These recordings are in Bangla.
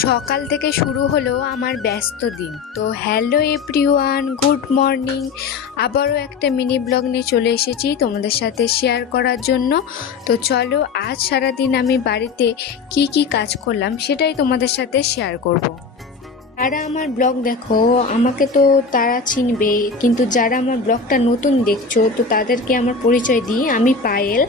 সকাল থেকে শুরু হলো আমার ব্যস্ত দিন। তো হ্যালো এভরিওয়ান, গুড মর্নিং। আবারও একটা মিনি ব্লগ নিয়ে চলে এসেছি তোমাদের সাথে শেয়ার করার জন্য। তো চলো আজ সারাদিন আমি বাড়িতে কি কি কাজ করলাম সেটাই তোমাদের সাথে শেয়ার করব। যারা আমার ব্লগ দেখো আমাকে তো তারা চিনবে, কিন্তু যারা আমার ব্লগটা নতুন দেখছো তো তাদেরকে আমার পরিচয় দিই। আমি পায়েল,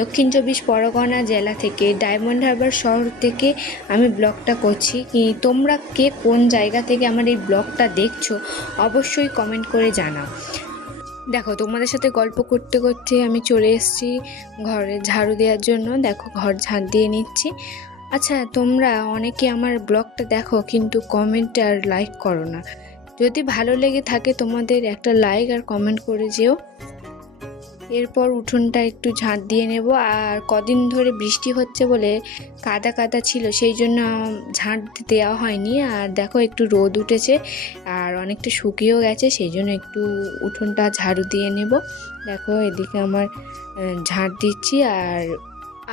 দক্ষিণ চব্বিশ পরগনা জেলা থেকে, ডায়মন্ড হারবার শহর থেকে আমি ব্লগটা করছি। কি তোমরা কে কোন জায়গা থেকে আমার এই ব্লগটা দেখছো অবশ্যই কমেন্ট করে জানাও। দেখো তোমাদের সাথে গল্প করতে করতে আমি চলে এসেছি ঘরে ঝাড়ু দেওয়ার জন্য। দেখো ঘর ঝাড় দিয়ে নিচ্ছি। আচ্ছা, তোমরা অনেকে আমার ব্লগটা দেখো কিন্তু কমেন্ট আর লাইক করো না। যদি ভালো লেগে থাকে তোমাদের একটা লাইক আর কমেন্ট করে যেও। এরপর উঠোনটা একটু ঝাঁট দিয়ে নেব। আর কদিন ধরে বৃষ্টি হচ্ছে বলে কাদা কাদা ছিল, সেই জন্য ঝাঁট দেওয়া হয়নি। আর দেখো একটু রোদ উঠেছে আর অনেকটা শুকিয়েও গেছে, সেই জন্য একটু উঠোনটা ঝাড়ু দিয়ে নেব। দেখো এদিকে আমার ঝাঁট দিচ্ছি।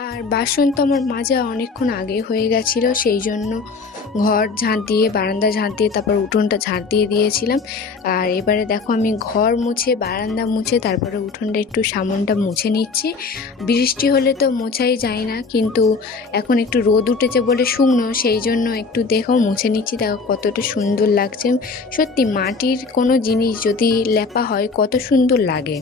আর বাসন তো আমার মাজা অনেকক্ষণ আগে হয়ে গেছিলো, সেই জন্য ঘর ঝাঁট দিয়ে, বারান্দা ঝাঁট দিয়ে, তারপর উঠোনটা ঝাঁট দিয়ে দিয়েছিলাম। আর এবারে দেখো আমি ঘর মুছে, বারান্দা মুছে, তারপরে উঠোনটা একটু সামনটা মুছে নিচ্ছি। বৃষ্টি হলে তো মোছাই যায় না, কিন্তু এখন একটু রোদ উঠেছে বলে শুকনো, সেই জন্য একটু দেখো মুছে নিচ্ছি। দেখো কতটা সুন্দর লাগছে। সত্যি মাটির কোনো জিনিস যদি লেপা হয় কত সুন্দর লাগে।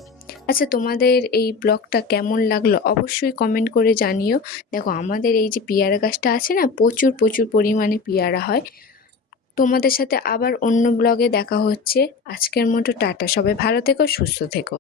আচ্ছা, তোমাদের এই ব্লগটা কেমন লাগলো অবশ্যই কমেন্ট করে জানিও। দেখো আমাদের এই যে পেয়ারা গাছটা আছে না, প্রচুর প্রচুর পরিমাণে পেয়ারা হয়। তোমাদের সাথে আবার অন্য ব্লগে দেখা হচ্ছে। আজকের মতো টাটা, সবাই ভালো থেকো, সুস্থ থেকো।